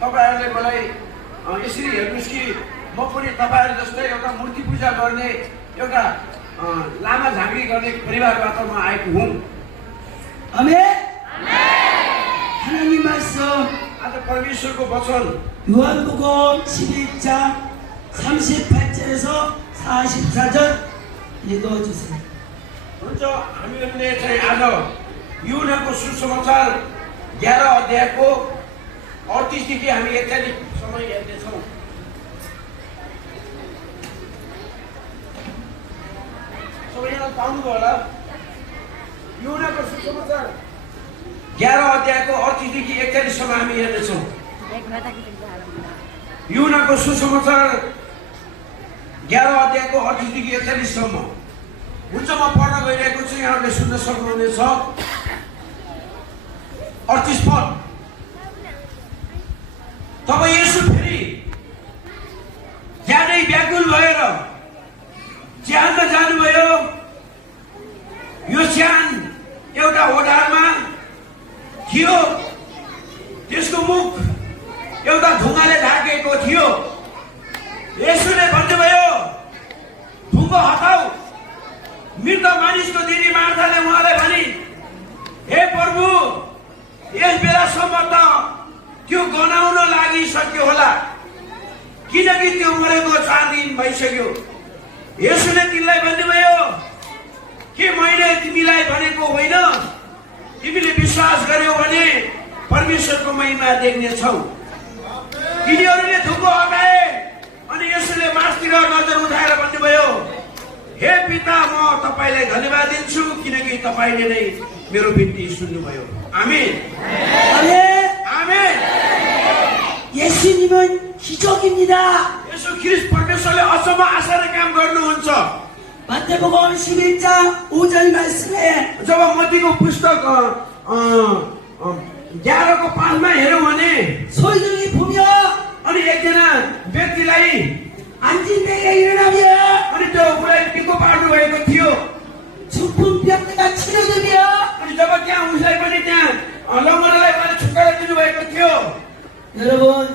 तपाईहरुले मलाई यसरी हेर्नुस् कि म पनि तपाईहरु जस्तै एउटा मूर्ति पूजा गर्ने एउटा लामा झाँक्री गर्ने परिवारबाट म आएको हुँ। 아멘. 하나님 말씀 आज परमेश्वरको वचन 요한복음 11장 38절에서 44절 읽어주세요. हुन्छ हामीहरूले चाहिँ आज यूहन्नाको सुसमाचार 11 अध्यायको 38 देखि हामी 41 सम्म हेर्नेछौँ। सबैजना पाउनुभयो होला? यूहन्नाको सुसमाचार 11 अध्यायको 38 देखि 41 सम्म हामी हेर्नेछौँ। यूहन्नाको सुसमाचार 11 अध्यायको 38 देखि 41 सम्म हुन्छ। म पढ्न गइरहेको छु, यहाँहरूले सुन्न सक्नुहुनेछ। 38 पद। तब येशू फेरि ज्यादै व्याकुल भएर च्यानमा जानुभयो। यो च्यान एउटा ओडारमा थियो, त्यसको मुख एउटा ढुङ्गाले ढाकेको थियो। येशूले भन्नुभयो, ढुङ्गा हटाऊ। मृत मानिसको दिदी मार्ताले उहाँलाई भनी, हे प्रभु, यस बेलासम्म त त्यो गनाउन लागिसक्यो होला, किनकि त्यो मरेको 4 दिन भइसक्यो। येशूले तिनलाई भन्नुभयो, के मैले तिमीलाई भनेको होइन? तिमीले विश्वास गर्यौ भने परमेश्वरको महिमा देख्नेछौ। तिनीहरूले ढुङ्गा हटाए अनि येशूले मासतिर नजर उठाएर भन्नुभयो, हे पिता, म तपाईलाई धन्यवाद दिन्छु, किनकि तपाईले नै मेरो बिन्ती सुन्नुभयो। आमेन आमेन। 예수님은 기적입니다. येशू ख्रीष्ट परमेश्वरले अचम्म आश्चर्य काम गर्नुहुन्छ। 마태복음 11장 5절 말씀에 जब मत्तीको पुस्तक 11 को 5 मा हेरौँ भने 소인이 보며 अनि एकजना व्यक्तिलाई 앉은 데에 일어나며 अनि त्यो उसलाई टिको पार्नु भएको थियो। 죽은 병자가 치료되며 अनि जब त्यहाँ उसलाई पनि त्यहाँ लङ्गोलाई छुटकारा दिनुभएको थियो। 여러분